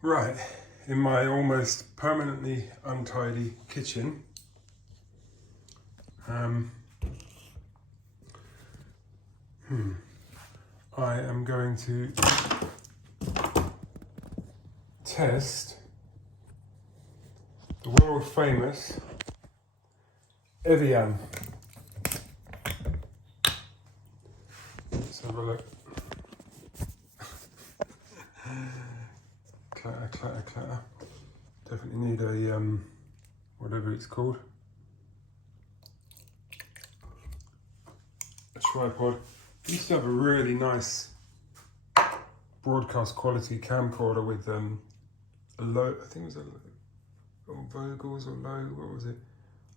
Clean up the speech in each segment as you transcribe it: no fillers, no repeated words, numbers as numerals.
Right, in my almost permanently untidy kitchen, I am going to test the world famous Evian. Let's have a look. Clatter, clatter, clatter. Definitely need a whatever it's called. A tripod. I used to have a really nice broadcast quality camcorder with a low, I think it was a Vogels or low, what was it?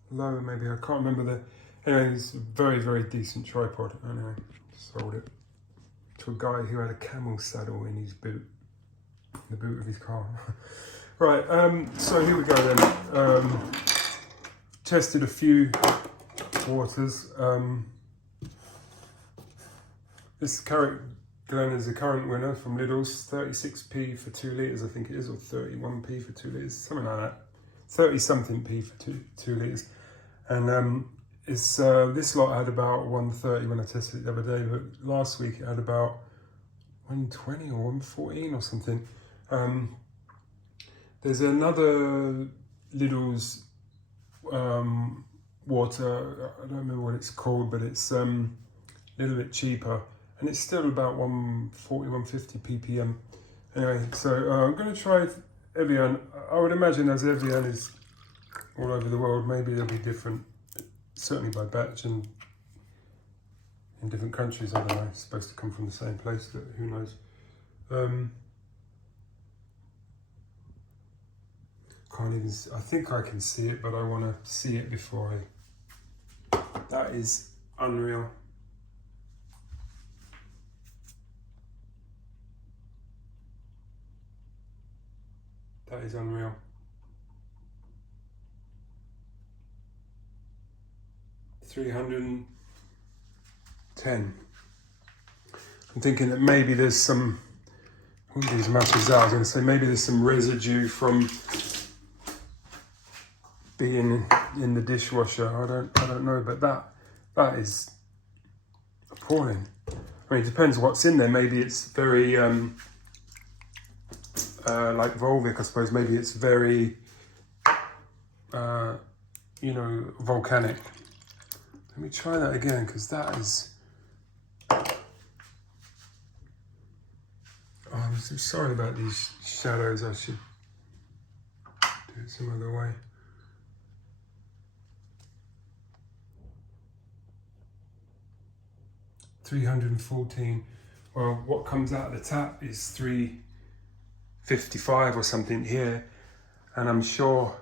Low maybe, I can't remember anyway, it's a very, very decent tripod. Anyway, sold it to a guy who had a camel saddle in his boot, the boot of his car. Right, so here we go then. Tested a few waters. This Carrot Glen is the current winner from Lidl's, 36p for 2 litres, I think it is, or 31p for 2 litres, something like that. 30 something p for 2 litres. And it's this lot had about 130 when I tested it the other day, but last week it had about 120 or 114 or something. There's another Lidl's water, I don't remember what it's called, but it's a little bit cheaper, and it's still about 140, 150 ppm. Anyway, so I'm going to try Evian. I would imagine as Evian is all over the world, maybe they'll be different, certainly by batch, and in different countries, I don't know, it's supposed to come from the same place, but who knows. Can't even, I think I can see it, but I want to see it before that is unreal. That is unreal. $310. I'm thinking that maybe there's some, I wouldn't use matches out, I was going to say maybe there's some residue from being in the dishwasher. I don't know, but that is appalling. I mean, it depends what's in there. Maybe it's very like Volvic, I suppose. Maybe it's very volcanic. Let me try that again, because that is. Oh, I'm so sorry about these shadows. I should do it some other way. $314. Well, what comes out of the tap is $355 or something here, and I'm sure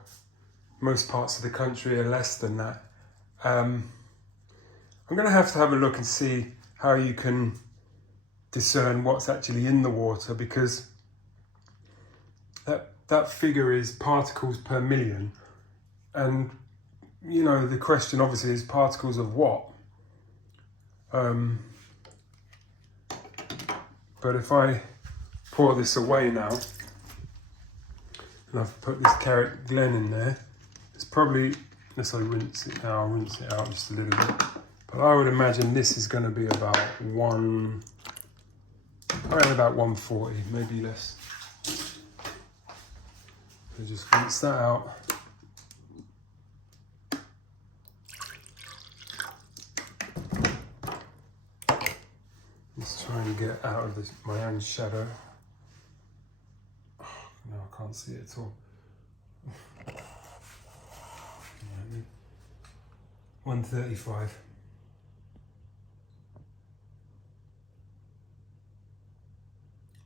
most parts of the country are less than that. I'm going to have a look and see how you can discern what's actually in the water, because that figure is particles per million, and you know the question obviously is particles of what. But if I pour this away now, and I've put this Carrot Glen in there, it's probably, unless I rinse it now, I'll rinse it out just a little bit. But I would imagine this is going to be about around about 140, maybe less. So just rinse that out. Let's try and get out of this, my own shadow. Oh, no, I can't see it at all. 135.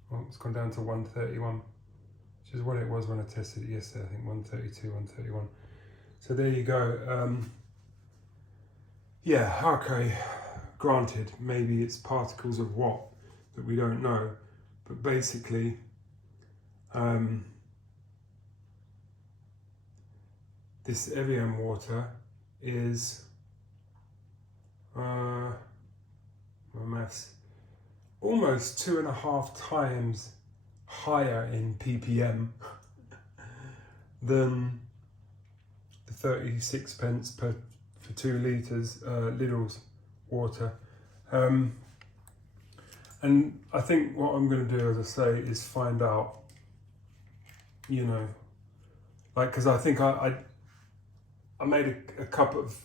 Well, it's gone down to 131, which is what it was when I tested it yesterday. I think 132, 131. So there you go. Yeah, okay. Granted, maybe it's particles of what that we don't know, but basically, this Evian water is, my maths, almost 2.5 times higher in PPM than the 36 pence for 2 litres Lidl's water. And I think what I'm going to do, as I say, is find out, you know, like, because I think I made a cup of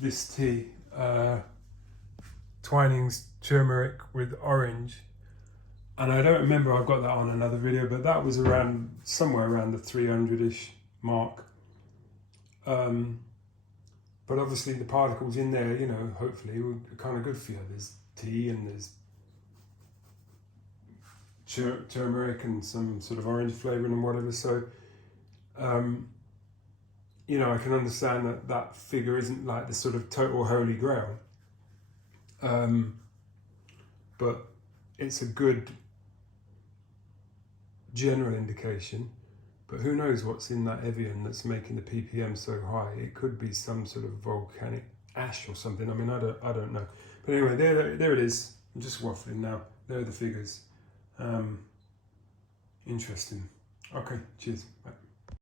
this tea, Twinings turmeric with orange, and I don't remember, I've got that on another video, but that was around, somewhere around the 300-ish mark. But obviously the particles in there, you know, hopefully are kind of good for you. There's tea and there's turmeric and some sort of orange flavouring and whatever. So, you know, I can understand that that figure isn't like the sort of total holy grail. But it's a good general indication. But who knows what's in that Evian that's making the PPM so high? It could be some sort of volcanic ash or something. I mean, I don't know. But anyway, there it is. I'm just waffling now. There are the figures. Interesting. Okay, cheers. Bye.